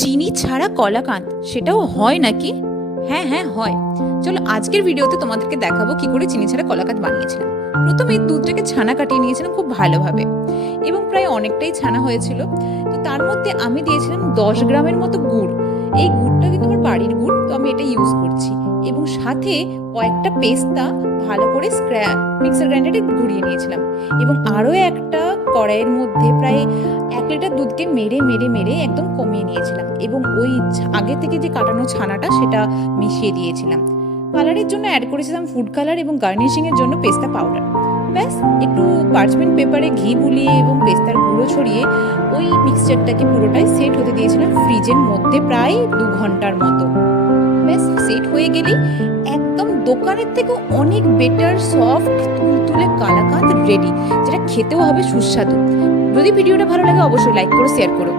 চিনি ছাড়া কলাকাঁদ সেটাও হয় নাকি? হ্যাঁ হ্যাঁ হয়। চলো আজকের ভিডিওতে তোমাদেরকে দেখাবো কি করে চিনি ছাড়া কলাকাঁদ বানিয়েছিলাম। প্রথমে দুধটাকে ছানা কাটিয়ে নিয়েছিলাম খুব ভালোভাবে এবং প্রায় অনেকটাই ছানা হয়েছিল। তো তার মধ্যে আমি দিয়েছিলাম 10 গ্রামের মতো গুড়। এই গুড়টা কিন্তু আমার বাড়ির গুড়, তো আমি এটা ইউজ করছি। এবং সাথে কয়েকটা পেস্তা ভালো করে মিক্সার গ্রাইন্ডারে ঘুরিয়ে নিয়েছিলাম। এবং আরও একটা কড়াইয়ের মধ্যে প্রায় 1 লিটার দুধকে মেরে মেরে মেরে একদম কমিয়ে নিয়েছিলাম এবং ওই আগে থেকে যে কাটানো ছানাটা সেটা মিশিয়ে দিয়েছিলাম। কালারের জন্য অ্যাড করেছিলাম ফুড কালার এবং গার্নিশিংয়ের জন্য পেস্তা পাউডার। ব্যাস একটু পার্চমেন্ট পেপারে ঘি বুলিয়ে এবং পেস্তার গুঁড়ো ছড়িয়ে ওই মিক্সচারটাকে পুরোটাই সেট হতে দিয়েছিলাম ফ্রিজের মধ্যে প্রায় 2 ঘন্টার মতো। ব্যাস সেট হয়ে গেলেই একদম দোকানের থেকেও অনেক বেটার সফট তুলতুলে কালাকাঁদ রেডি, যেটা খেতেও হবে সুস্বাদু। যদি ভিডিওটা ভালো লাগে অবশ্যই লাইক করো, শেয়ার করো।